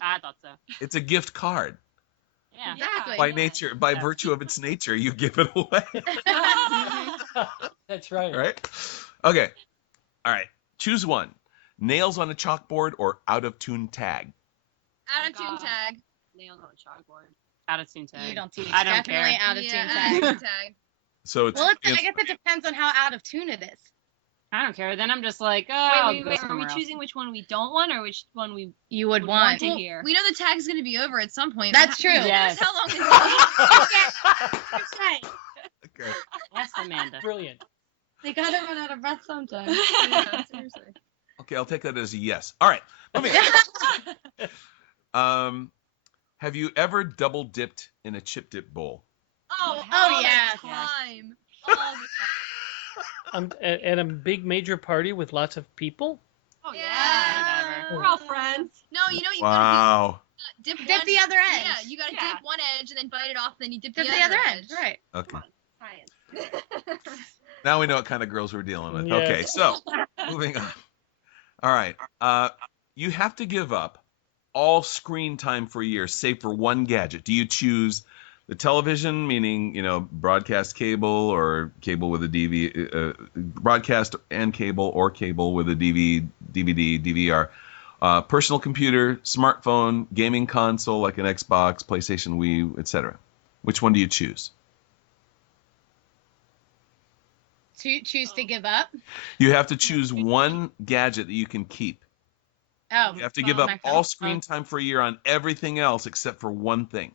I thought so. It's a gift card. Yeah. Exactly. By nature, by virtue of its nature, you give it away. That's right. Right? Okay. All right. Choose one. Nails on a chalkboard or out-of-tune tag? Out of tune tag. Nails on a chalkboard. Out of tune tag. You don't teach. I don't Definitely care. out of tune Out of tag. tune tag. So it's Well, I guess it depends on how out of tune it is. I don't care. Then I'm just like, oh, I'll Wait. go Are we somewhere else. choosing which one we don't want or which one we You would would want. to hear? We know the tag's going to be over at some point. That's true. Yes. How long is it? okay. Yes, Amanda. Brilliant. They gotta run out of breath sometimes. Yeah, seriously. Okay, I'll take that as a yes. All right. Moving on. Have you ever double dipped in a chip dip bowl? Oh, Oh, all yeah. the time. All the time. At a big major party with lots of people? Oh Yeah. Whatever. We're all friends. No, you know you Wow. gotta Dip one, the other edge. Yeah, you gotta Yeah. dip one edge and then bite it off, then you dip Dip the other edge. Right. Okay. Science. Now we know what kind of girls we're dealing with. Yes. Okay, so moving on. All right. You have to give up all screen time for a year, save for one gadget. Do you choose the television, meaning broadcast cable or cable with a DVD, broadcast and cable or cable with a DVD, DVR, personal computer, smartphone, gaming console like an Xbox, PlayStation, Wii, etc.? Which one do you choose? Choose to give up. You have to choose one gadget that you can keep. Oh. You have to give up my phone. all screen time for a year on everything else except for one thing.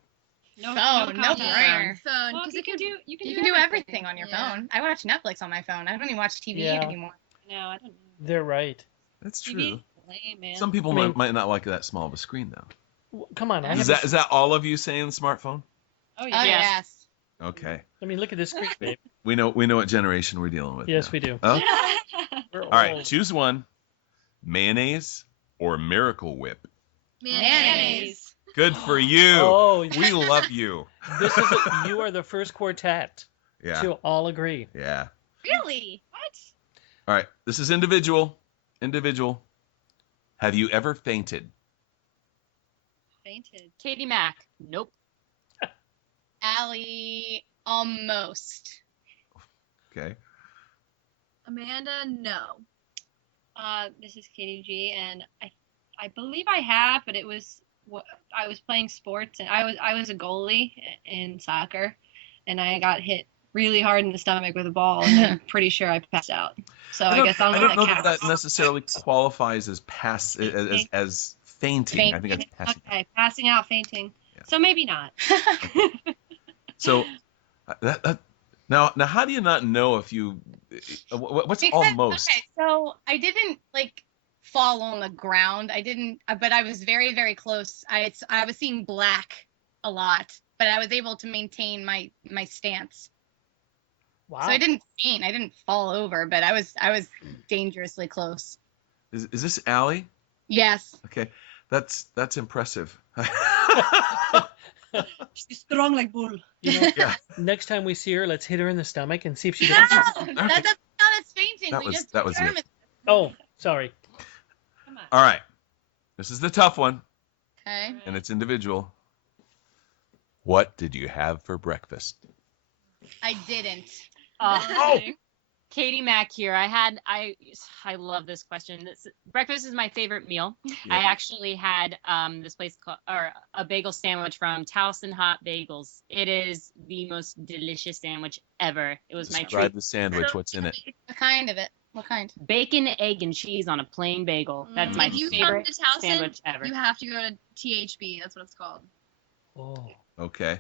No comment. brainer. Phone, Well, because you it can could do You can do everything on your Yeah. phone. I watch Netflix on my phone. I don't even watch TV Yeah. anymore. No, I don't know. They're right. That's TV? true. Lame, man. Some people I mean- might not like that small of a screen, though. Come on. Is that all of you saying smartphone? Oh Oh yeah. yes. Okay. I mean, look at this screen, babe. We know what generation we're dealing with. Yes, now. we do. Oh? We're All right, old. choose one. Mayonnaise or Miracle Whip? mayonnaise. Good for you. Oh, We love you. you are the first quartet Yeah. to all agree. Yeah. Really? What? All right, this is individual. Individual. Have you ever fainted? Fainted. Katie Mack. Nope. Allie, almost. Okay. Amanda, no. This is Katie G, and I believe I have, but it was I was playing sports, and I was a goalie in soccer, and I got hit really hard in the stomach with a ball, and I'm pretty sure I passed out. So I guess I'll I let don't know that that count. necessarily qualifies as as fainting. I think that's passing. Okay, passing out, fainting. Yeah. So maybe not. So now how do you not know if you what's almost? Okay, so I didn't fall on the ground. I didn't, but I was very, very close. I was seeing black a lot, but I was able to maintain my stance. Wow. So I didn't faint. I didn't fall over, but I was dangerously close. Is this Allie? Yes. Okay, that's impressive. She's strong like bull. Yeah. Next time we see her, let's hit her in the stomach and see if she No, does. that doesn't count as fainting. That we was- just that was it. determined. Oh, sorry. Come on. All right, this is the tough one, Okay. and it's individual. What did you have for breakfast? I didn't. Oh. Katie Mack here. I love this question. Breakfast is my favorite meal. Yeah. I actually had this place a bagel sandwich from Towson Hot Bagels. It is the most delicious sandwich ever. It was my Describe treat. the sandwich. What's in it? What kind of it? What kind? Bacon, egg, and cheese on a plain bagel. That's my If you come favorite to Towson, sandwich ever. you have to go to THB. That's what it's called. Oh. Okay.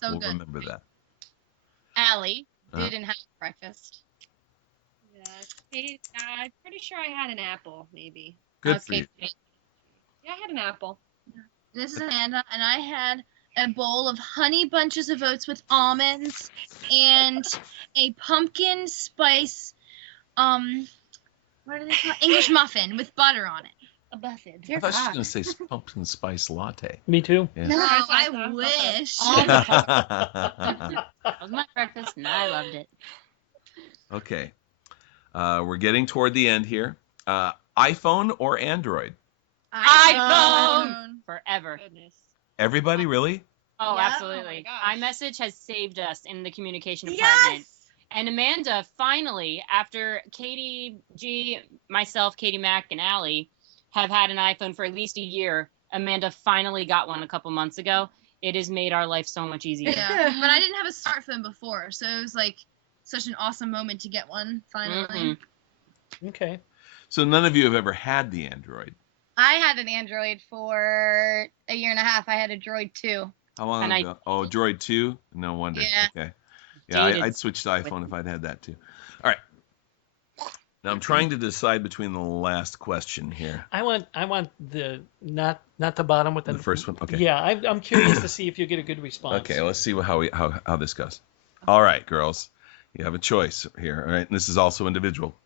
So We'll good. remember that. Allie Uh-huh. didn't have breakfast. I'm pretty sure I had an apple, maybe. Good for you. Okay. Yeah, I had an apple. This is Amanda, and I had a bowl of honey bunches of oats with almonds and a pumpkin spice, what are they called? English muffin with butter on it. A buffet. I thought she was going to say pumpkin spice latte. Me too. Yeah. No, That's I what I wish. That was my breakfast, and I loved it. Okay. We're getting toward the end here. iPhone or Android? iPhone! Forever. Goodness. Everybody, really? Oh, Yeah. absolutely. Oh my gosh. iMessage has saved us in the communication department. Yes. And Amanda, finally, after Katie G, myself, Katie Mack, and Allie have had an iPhone for at least a year, Amanda finally got one a couple months ago. It has made our life so much easier. Yeah, but I didn't have a smartphone before, so it was like such an awesome moment to get one finally. Mhm. Okay. So none of you have ever had the Android. I had an Android for a year and a half. I had a Droid 2. How long And ago? Oh, Droid 2? No wonder. Yeah. Okay. Yeah, Dated. I'd switch to iPhone if I'd had that too. All right. Now I'm trying to decide between the last question here. I want the not the bottom with The first one? Okay. Yeah, I'm curious to see if you get a good response. Okay, let's see how this goes. All right, girls. You have a choice here, all right? And this is also individual.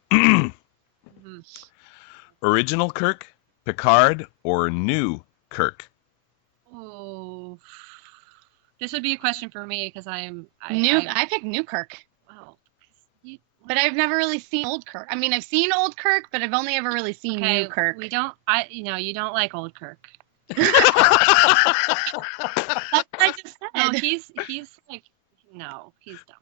Original Kirk, Picard, or new Kirk? Oh. This would be a question for me because I picked New Kirk, well, but I've never really seen Old Kirk. I mean, I've seen Old Kirk, but I've only ever really seen New Kirk. you don't like old Kirk. That's what I just No, said. he's like, no, he's dumb.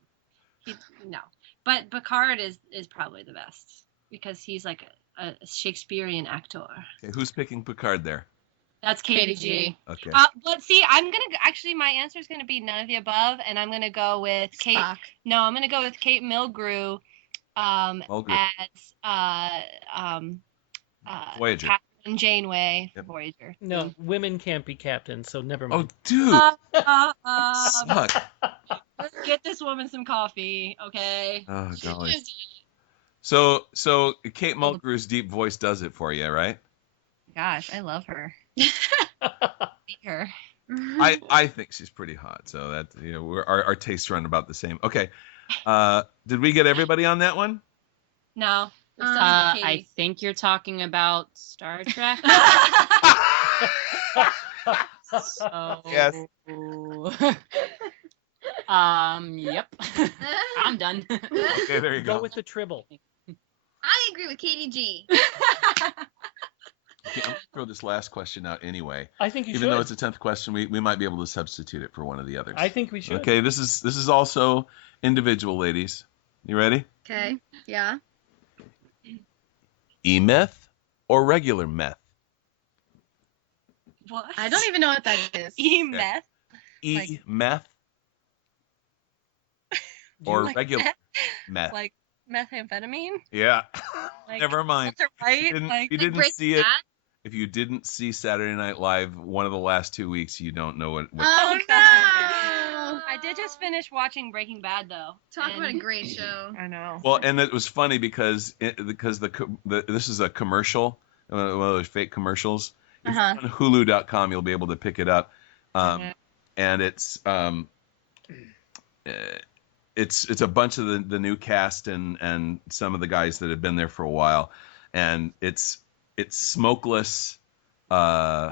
No, but Picard is probably the best because he's like a Shakespearean actor. Okay, who's picking Picard there? That's Katie G. Okay. But see, my answer is gonna be none of the above, and I'm gonna go with Kate. Spock. No, I'm gonna go with Kate Mulgrew, Mulgrew. as Voyager. Captain Janeway, Yep. Voyager. No, women can't be captains, so never Oh, mind. dude. Suck. Let's get this woman some coffee, okay? Oh, golly. So Kate Mulgrew's deep voice does it for you, right? Gosh, I love her. See her. I think she's pretty hot. So that our tastes run about the same. Okay. Did we get everybody on that one? No. I think you're talking about Star Trek. So, Yes. Yep. I'm done. Okay, there you Go go. with the tribble. I agree with Katie G. Okay, I'm gonna throw this last question out anyway. I think you Even should. though it's a 10th question, we might be able to substitute it for one of the others. I think we should. Okay, this is also individual, ladies. You ready? Okay. Yeah. E-meth or regular meth? What? I don't even know what that is. E-meth? E-meth or like regular meth? meth? Like methamphetamine? Yeah. Like, Never mind. that's right? You didn't, Like, you didn't Breaking see it. Bad? If you didn't see Saturday Night Live one of the last 2 weeks, you don't know what. Oh, God. no. I did just finish watching Breaking Bad, though. Talk about a and- great show. I know. Well, and it was funny because this is a commercial, one of those fake commercials. If Uh-huh. you're on Hulu.com, you'll be able to pick it up, Mhm. and it's a bunch of the new cast and some of the guys that have been there for a while, and it's smokeless. So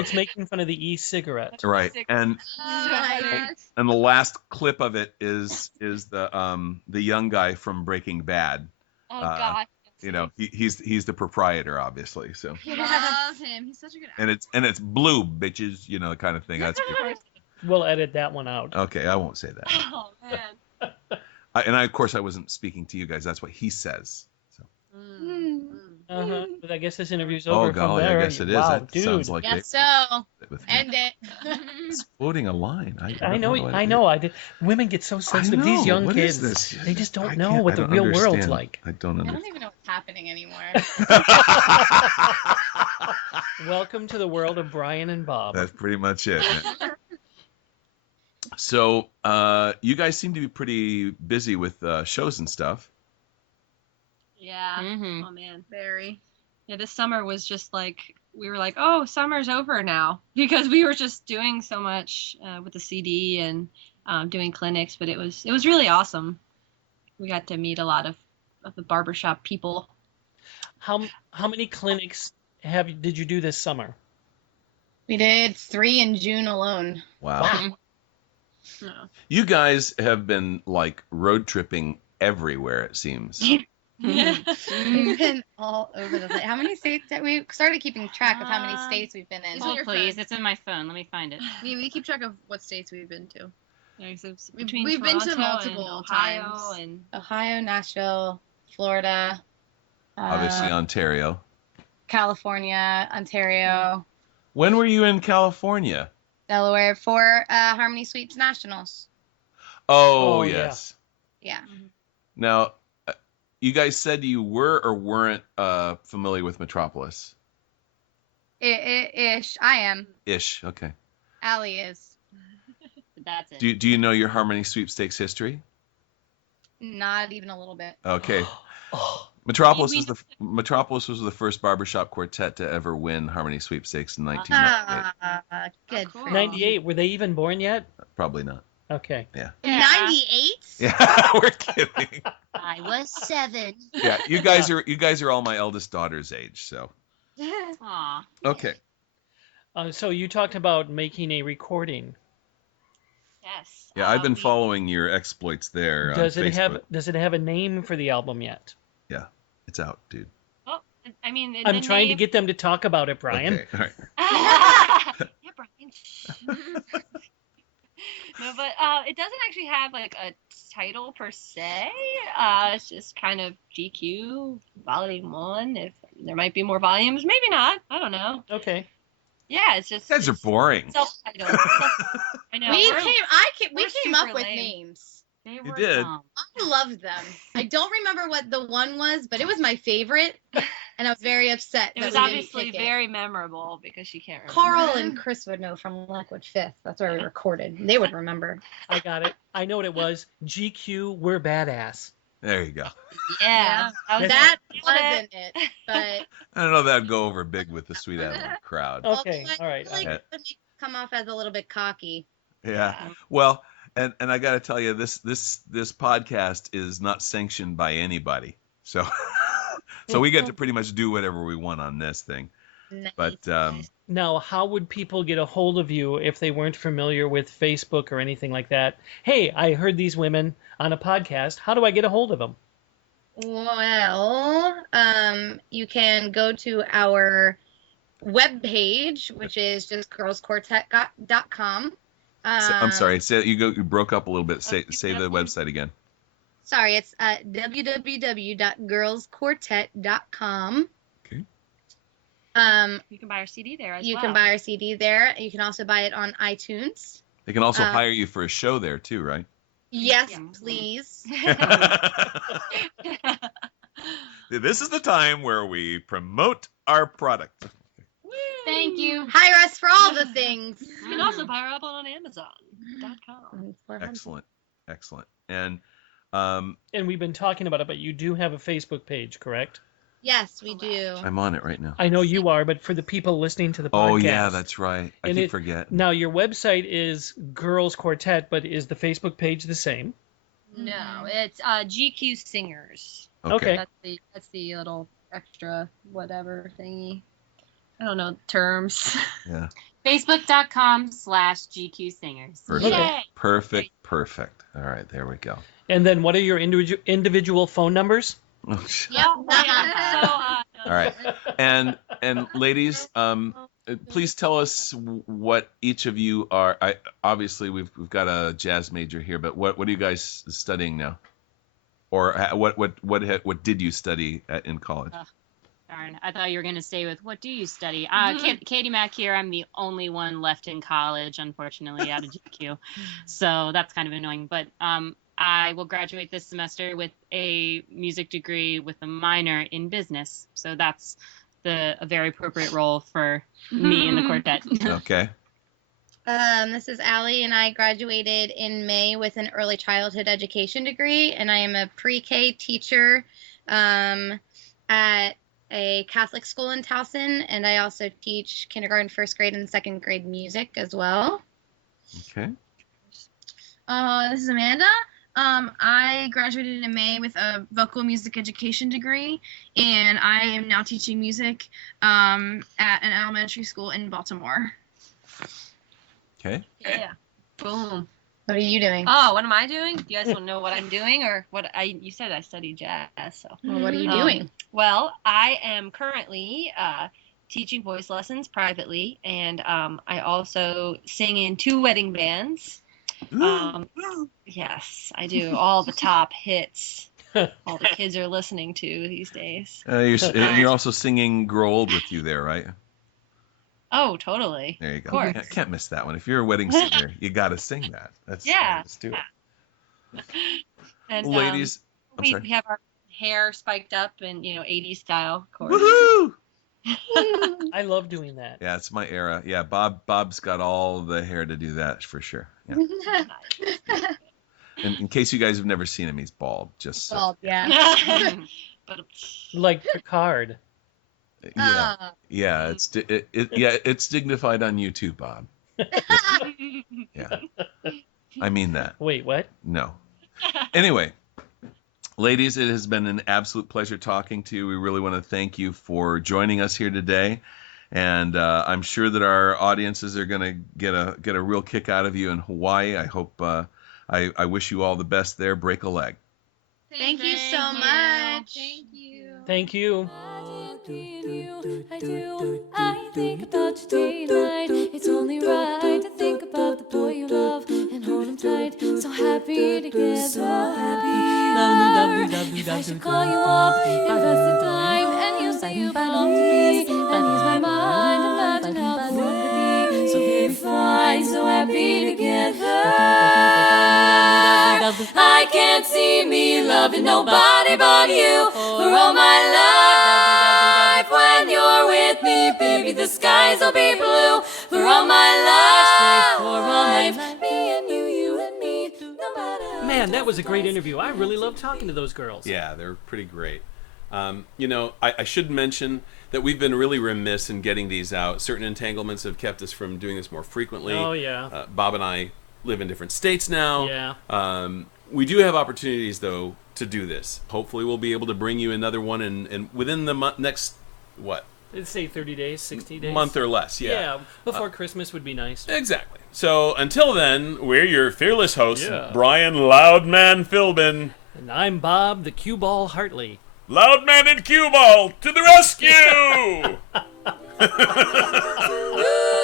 It's making fun of the e-cigarette. right, and Oh my gosh. the last clip of it is the young guy from Breaking Bad. Oh, God. You know, he's the proprietor, obviously. So, Love him. He's such a good actor. and it's blue, bitches. You know, the kind of thing. That's good. We'll edit that one out. Okay. I won't say that. Oh, man. Of course, I wasn't speaking to you guys. That's what he says. So. But I guess this interview's Oh, over from golly, there. I guess it is. Wow, That dude. sounds like Yes, they so with me. end it. It's floating a line. I know. I did. Women get so sensitive. I These know. young What is kids, this? they just don't I know can't- what I the don't real world's understand. like. I don't I understand. don't even know what's happening anymore. Welcome to the world of Brian and Bob. That's pretty much it. So, you guys seem to be pretty busy with shows and stuff. Yeah. Mhm. Oh man. Very. Yeah, this summer was just like we were like, oh, summer's over now because we were just doing so much with the CD and doing clinics, but it was really awesome. We got to meet a lot of the barbershop people. How many clinics did you do this summer? We did 3 in June alone. Wow. No. You guys have been like road tripping everywhere, it seems. We've been all over the place. How many states that we started keeping track of how many states we've been in? Is it Oh, your please. phone? It's in my phone. Let me find it. We keep track of what states we've been to. Yeah, so it's We've between been to Toronto multiple and Ohio times. and Ohio, Nashville, Florida, Obviously, Ontario. California, Ontario, When were you in California? Delaware for Harmony Suites Nationals. Oh, Oh, yeah. yes. Yeah. Now, you guys said you were or weren't familiar with Metropolis. Ish. I am. Ish. Okay. Allie is. That's it. Do you know your Harmony Sweepstakes history? Not even a little bit. Okay. Oh, Metropolis was the first barbershop quartet to ever win Harmony Sweepstakes in 1998. Good cool. for you. 98. Were they even born yet? Probably not. Okay. Yeah. 98? Yeah, we're kidding. I was 7. Yeah, you guys are all my eldest daughter's age, so Aw. okay. So you talked about making a recording. yes. Yeah, I've been we- following your exploits there Does on it Facebook. have a name for the album yet? Yeah, it's out, dude. Oh, I mean, I'm the trying to name- get them to talk about it, Brian. Okay, all right. Yeah, Brian. No, but it doesn't actually have like a title per se. It's just kind of GQ Volume 1. If there might be more volumes, maybe not. I don't know. Okay. Yeah, it's just You guys are boring. self-titled. I know. We we're- came we're up super with lame. names. They were did. dumb. I loved them. I don't remember what the one was, but it was my favorite, and I was very upset. It that was we didn't obviously pick it. very memorable because she can't remember. Carl and Chris would know from Lakewood Fifth. That's where we recorded. They would remember. I got it. I know what it was. GQ, we're badass. There you go. Yeah, that was That it. wasn't it, but I don't know if that'd go over big with the Sweet Adeline crowd. Okay. although I All right. feel like Yeah. it would come off as a little bit cocky. Yeah. Well, and I got to tell you, this podcast is not sanctioned by anybody, so so we get to pretty much do whatever we want on this thing. Nice. But Now, how would people get a hold of you if they weren't familiar with Facebook or anything like that? Hey, I heard these women on a podcast. How do I get a hold of them? Well, you can go to our webpage, which is just girlsquartet.com. I'm sorry, you broke up a little bit. Say the website again. Sorry, it's www.girlsquartet.com. Okay. You can buy our CD there as You well. can buy our CD there. You can also buy it on iTunes. They can also Uh, hire you for a show there too, right? Yes, Yeah. please. This is the time where we promote our product. Thank you. Hire us for all the things. You can also buy our album on Amazon.com. Excellent. And And we've been talking about it, but you do have a Facebook page, correct? Yes, we do. I'm on it right now. I know you are, but for the people listening to the podcast. Oh yeah, that's right. I And keep it- forgetting. Now, your website is Girls Quartet, but is the Facebook page the same? No, it's GQ Singers. Okay. That's the little extra whatever thingy. I don't know terms. Yeah. Facebook.com/GQ Singers. Perfect. Yay. Perfect. All right, there we go. And then what are your individual phone numbers? Oh, shit. Yep. Oh, yeah. So, All right. And ladies, please tell us what each of you are. Obviously we've got a jazz major here, but what are you guys studying now? or what did you study in college? Darn, I thought you were going to stay with what do you study? Katie Mack here. I'm the only one left in college, unfortunately, out of GQ. So that's kind of annoying. But I will graduate this semester with a music degree with a minor in business. So that's a very appropriate role for me in the quartet. Okay. This is Allie, and I graduated in May with an early childhood education degree, and I am a pre-K teacher at a Catholic school in Towson, and I also teach kindergarten, first grade, and second grade music as well. Okay. This is Amanda. I graduated in May with a vocal music education degree, and I am now teaching music at an elementary school in Baltimore. Okay. Yeah. Boom. What are you doing? Oh, what am I doing? You guys don't know what I'm doing or what you said I studied jazz, so. Well, what are you doing? Well, I am currently teaching voice lessons privately, and I also sing in 2 wedding bands. Yes, I do all the top hits. All the kids are listening to these days. You're also singing "Grow Old with You" there, right? Oh, totally. There you go. Of course. Can't miss that one. If you're a wedding singer, you got to sing that. Let's do it. And Ladies, I'm we sorry. have our hair spiked up in 80s style, of course. Woohoo! I love doing that. Yeah, it's my era. Yeah, Bob's got all the hair to do that for sure. Yeah. And in case you guys have never seen him, he's bald. Just so. Bald, yeah. But Like Picard. Yeah, it's dignified on you too, Bob. Yeah, I mean that. Wait, what? No. Anyway, ladies, it has been an absolute pleasure talking to you. We really want to thank you for joining us here today, and I'm sure that our audiences are going to get a real kick out of you in Hawaii. I hope. I wish you all the best there. Break a leg. Thank you so much. Thank you. Thank you. I do. I think about you day and night. It's only right to think about the boy you love and hold him tight. So happy together. So happy. If I should call you up, invest the time, and you say you belong to me, and ease my mind. Imagine how the world could be so very fine, so happy together. I can't see me loving nobody but you for all my life. When you're with me, baby, the skies will be blue for all my life. For all my life, me and you and me, no matter how. Man, that was a great interview. I really loved talking to those girls. Yeah, they're pretty great. I should mention that we've been really remiss in getting these out. Certain entanglements have kept us from doing this more frequently. Oh, yeah. Bob and I live in different states now. Yeah. We do have opportunities, though, to do this. Hopefully we'll be able to bring you another one and within the next, what? Let's say 30 days, 60 days. Month or less, yeah. Yeah, before Christmas would be nice. Exactly. So until then, we're your fearless hosts, Yeah. Brian Loudman Philbin. And I'm Bob, the Cueball Hartley. Loudman and Cueball to the rescue! Ooh,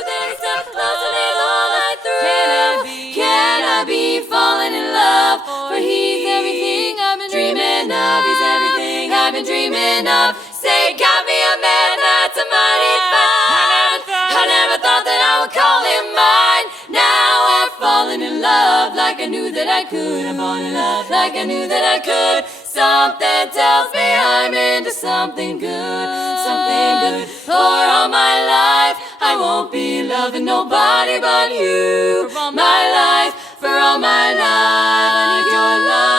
there's stuff close to me all night through. Can I be falling in love? For he's everything I've been dreaming of. He's everything I've been dreaming of. Say, got me a man that's a mighty fine. I never thought that I would call him mine. Now I'm falling in love like I knew that I could. I'm falling in love like I knew that I could. Something tells me I'm into something good. Something good for all my life. I won't be loving nobody but you. For all my life, for all my life, I need your love.